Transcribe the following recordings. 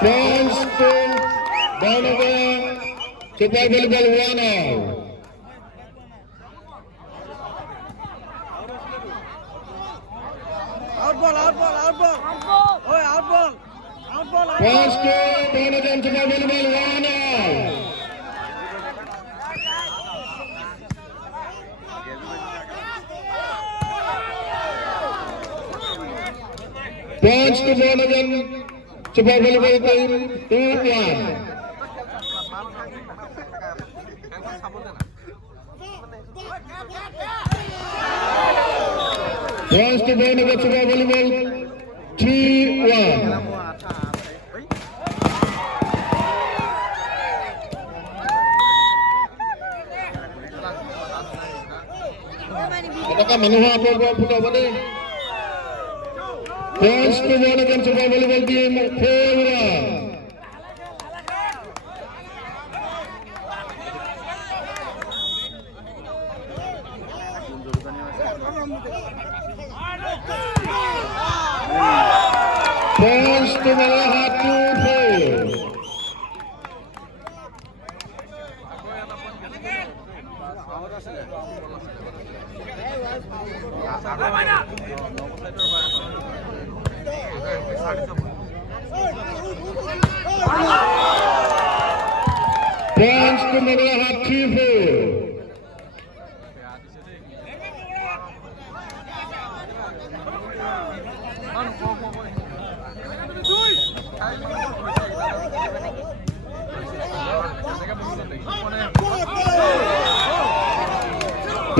Points to Banaga. Super volleyball 1 all. Points to Banaga. Super volleyball 1 all. Points to Banaga. Super volleyball team 2-1. Points to Banaga Super volleyball 3-1. Apakah Manuha apa putar balik? Points to Banaga Super volleyball team 4-1. Points to Mograhat 2-4. Points to Mograhat 3-4.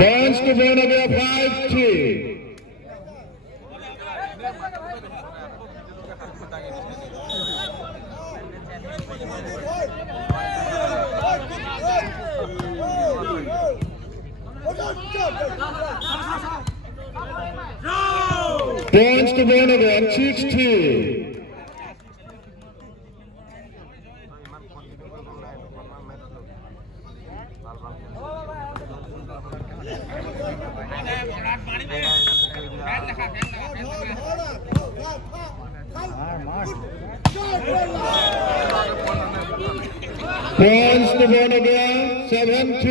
Points to Banaga 5-3. Points to Banaga 6-3. Points to Banaga 7-3.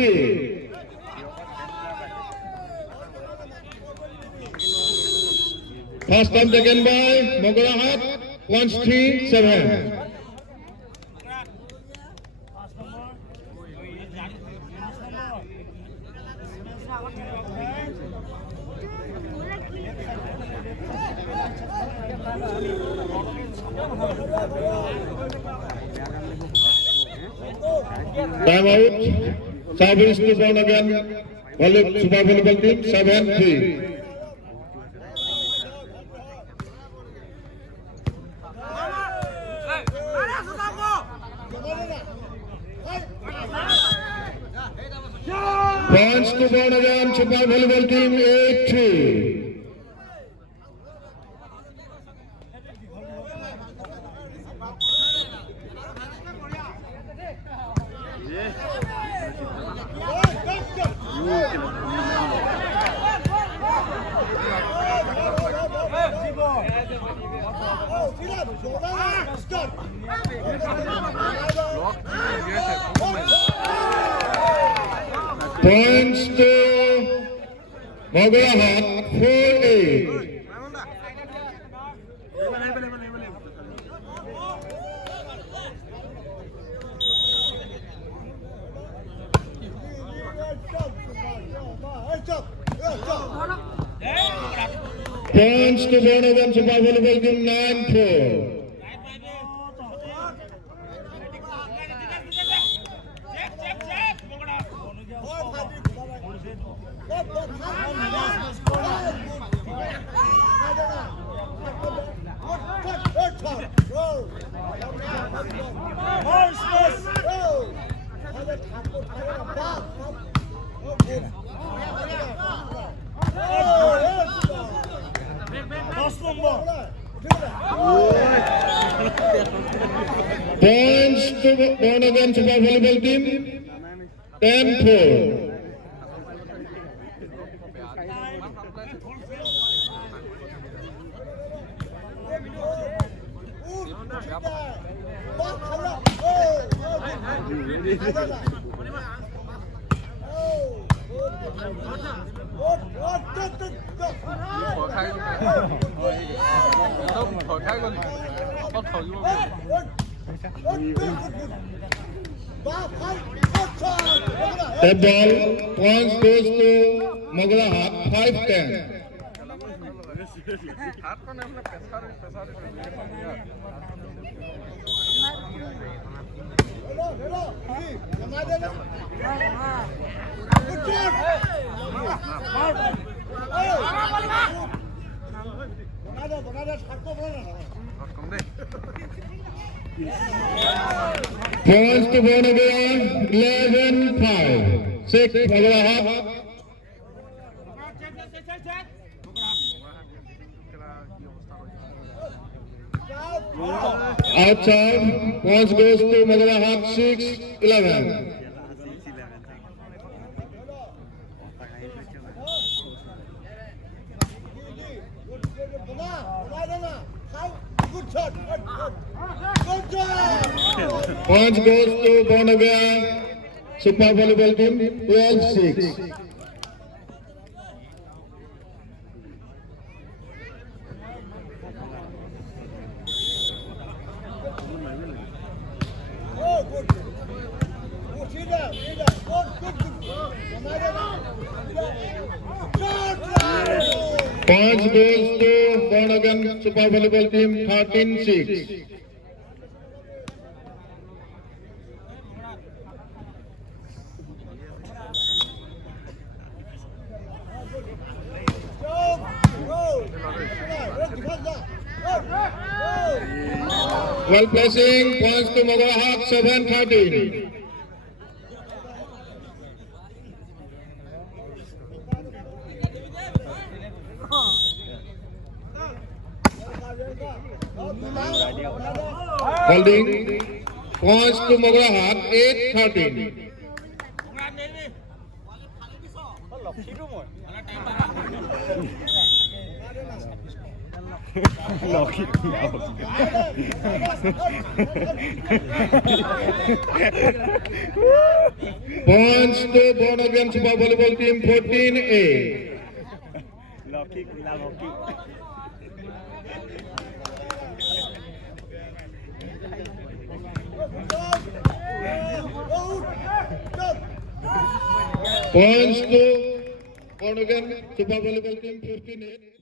First time taken by Mograhat 1-3-7. Time out. Service to ball again. Super volleyball team 7-3. Points to ball again. Super volleyball team 8-3. Points to Mograhat 4-8. Points to Banaga Super volleyball team 9-4. Points to Banaga Super volleyball team 10-4. The ball points goes to MOGRAHAT 5-10. Points to Bonavia 11-5. 6 MOGRAHAT. Outside, points goes to MOGRAHAT 6-11. Points goes to Bonavia Super Volleyball Team 12-6. Points goes to Bonavia Super Volleyball Team 13-6. Well placing, points to MOGRAHAT 7-13. Holding, points to MOGRAHAT 8-13. Points to Bonavia Super Volleyball Team 14-8. Points to Bonavia Super Volleyball Team 15-8.